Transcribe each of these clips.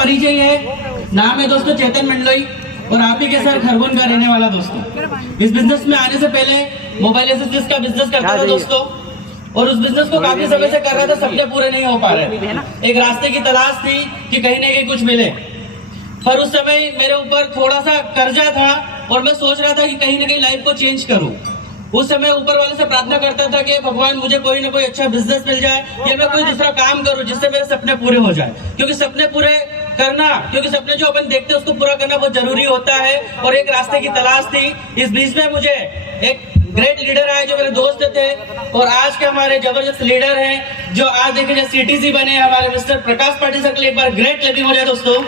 परिचय है, नाम है दोस्तों चेतन मंडलोई और आप ही के सर खरगोन का रहने वाला दोस्तों। इस बिजनेस में आने से पहले मोबाइल एक्सेसरीज का बिजनेस करता था दोस्तों, और उस बिजनेस को काफी समय से कर रहा था, सपने पूरे नहीं हो पा रहे। एक रास्ते की तलाश थी कि कहीं न कहीं कुछ मिले, पर उस समय मेरे ऊपर थोड़ा सा कर्जा था और मैं सोच रहा था कि कहीं ना कहीं लाइफ को चेंज करूं। उस समय ऊपर वाले से प्रार्थना करता था कि भगवान मुझे कोई ना कोई अच्छा बिजनेस मिल जाए या मैं कोई दूसरा काम करूं जिससे मेरे सपने पूरे हो जाए, क्योंकि सपने पूरे करना, क्योंकि सपने जो अपन देखते हैं उसको पूरा करना बहुत जरूरी होता है। और एक रास्ते की तलाश थी। इस बीच में मुझे एक ग्रेट लीडर आए जो मेरे दोस्त थे और आज के हमारे जबरदस्त लीडर हैं, जो आज देखें CTC बने हमारे मिस्टर प्रकाश पाटिल सर के लिए एक बार ग्रेट क्लैपिंग हो जाए दोस्तों,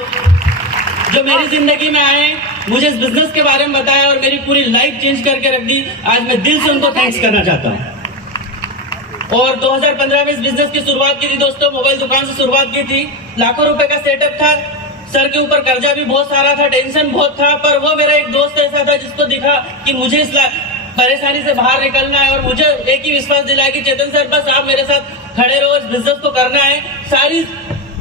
जो मेरी जिंदगी में आए, मुझे इस बिजनेस के बारे में बताया और मेरी पूरी लाइफ चेंज करके रख दी। आज मैं दिल से उनको थैंक्स करना चाहता हूँ। और 2015 में इस बिजनेस की शुरुआत की थी दोस्तों, मोबाइल दुकान से शुरुआत की थी। लाखों रुपए का सेटअप था, सर के ऊपर कर्जा भी बहुत सारा था, टेंशन बहुत था, पर वो मेरा एक दोस्त ऐसा था जिसको दिखा कि मुझे इस परेशानी से बाहर निकलना है और मुझे एक ही विश्वास दिलाया कि चेतन सर बस आप मेरे साथ खड़े रहो, इस बिजनेस को करना है, सारी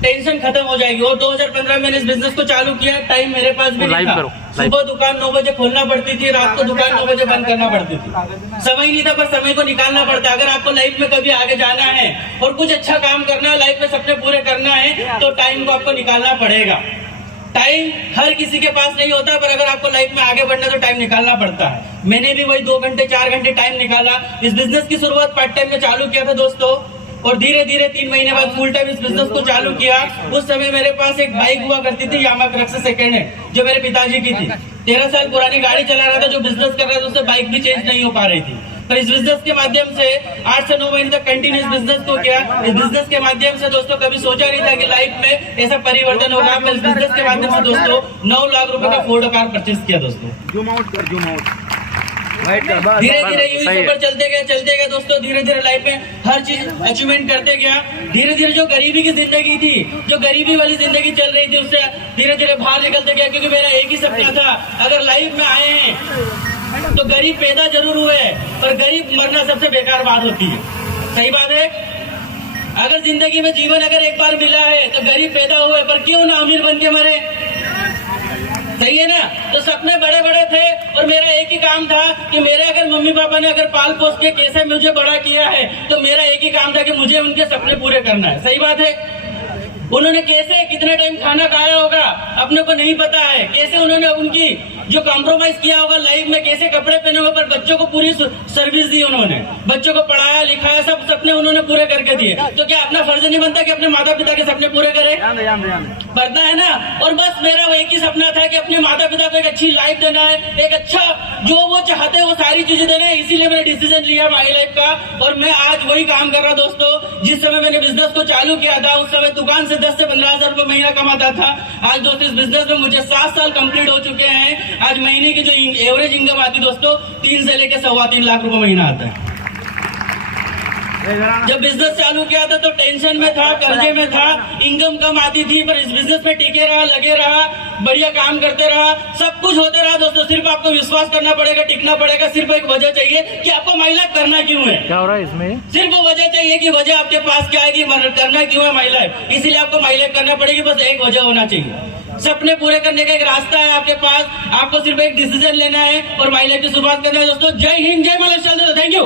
टेंशन खत्म हो जाएगी। और 2015 में मैंने इस बिजनेस को चालू किया। टाइम मेरे पास भी नहीं था, सुबह दुकान 9 बजे खोलना पड़ती थी, रात को दुकान 9 बजे बंद करना पड़ती थी। समय नहीं था, पर समय को निकालना पड़ता। अगर आपको लाइफ में कभी आगे जाना है और कुछ अच्छा काम करना है, लाइफ में सपने पूरे करना है, तो टाइम को आपको निकालना पड़ेगा। टाइम हर किसी के पास नहीं होता, पर अगर आपको लाइफ में आगे बढ़ना है तो टाइम निकालना पड़ता है। मैंने भी वही 2 घंटे 4 घंटे टाइम निकाला। इस बिजनेस की शुरुआत पार्ट टाइम में चालू किया था दोस्तों, और धीरे धीरे 3 महीने बाद फुल टाइम इस बिजनेस को चालू किया। उस समय मेरे पास एक बाइक हुआ करती थी यामा क्रक्स सेकंड हैंड, जो मेरे पिताजी की थी। 13 साल पुरानी गाड़ी चला रहा था, जो बिजनेस कर रहा था उससे बाइक भी चेंज नहीं हो पा रही थी। पर इस बिजनेस के माध्यम से 8 से 9 महीने तक कंटिन्यूस बिजनेस को किया। इस बिजनेस के माध्यम से दोस्तों कभी सोचा नहीं था कि लाइफ में ऐसा परिवर्तन होगा। पर इस बिजनेस के माध्यम से दोस्तों 9 लाख रुपए का फोर्ड कार परचेज किया दोस्तों। धीरे धीरे यूं ऊपर चलते गए दोस्तों। धीरे धीरे लाइफ में हर चीज अचीवमेंट करते गया। धीरे धीरे जो गरीबी की जिंदगी थी, जो गरीबी वाली जिंदगी चल रही थी, उससे धीरे धीरे बाहर निकलते गया। क्योंकि मेरा एक ही सपना था, अगर लाइफ में आए हैं तो गरीब पैदा जरूर हुए, पर गरीब मरना सबसे बेकार बात होती है। सही बात है। अगर जिंदगी में जीवन अगर एक बार मिला है तो गरीब पैदा हुए, पर क्यों ना अमीर बन के मरे। सही है ना। तो सपने बड़े बड़े थे और मेरा एक ही काम था कि मेरे अगर मम्मी पापा ने अगर पाल पोस के कैसे मुझे बड़ा किया है, तो मेरा एक ही काम था कि मुझे उनके सपने पूरे करना है। सही बात है। उन्होंने कैसे कितने टाइम खाना खाया होगा अपने को नहीं पता है, कैसे उन्होंने उनकी जो कॉम्प्रोमाइज किया होगा लाइफ में, कैसे कपड़े पहने होंगे, पर बच्चों को पूरी सर्विस दी उन्होंने, बच्चों को पढ़ाया लिखाया, सब सपने उन्होंने पूरे करके दिए। तो क्या अपना फर्ज नहीं बनता कि अपने माता पिता के सपने पूरे करें? बनता है ना। और बस मेरा वो एक ही सपना था कि अपने माता पिता को एक अच्छी लाइफ देना है, एक अच्छा जो वो चाहते हैं वो सारी चीजें देना है। इसीलिए मैंने डिसीजन लिया माई लाइफ का, और मैं आज वही काम कर रहा दोस्तों। जिस समय मैंने बिजनेस को चालू किया था उस समय दुकान से 10 से 15 हजार रुपए महीना कमाता था। आज दोस्तों इस बिजनेस में मुझे 7 साल कंप्लीट हो चुके हैं। आज महीने की जो एवरेज इनकम आती दोस्तों 3 से लेकर 3.25 लाख रुपए महीना आता है। जब बिजनेस चालू किया था तो टेंशन में था, कर्जे में था, इनकम कम आती थी, पर इस बिजनेस में टिके रहा, लगे रहा, बढ़िया काम करते रहा, सब कुछ होते रहा दोस्तों। सिर्फ आपको विश्वास करना पड़ेगा, टिकना पड़ेगा। सिर्फ एक वजह चाहिए कि आपको महिला करना क्यों है। क्या हो रहा है इसमें? सिर्फ वो वजह चाहिए कि वजह आपके पास क्या है कि करना क्यों है महिला, इसीलिए आपको महिला करना पड़ेगी। बस एक वजह होना चाहिए। सपने पूरे करने का एक रास्ता है आपके पास, आपको सिर्फ एक डिसीजन लेना है और महिला की शुरुआत करना है दोस्तों। जय हिंद, जय मलेशिया। Thank you.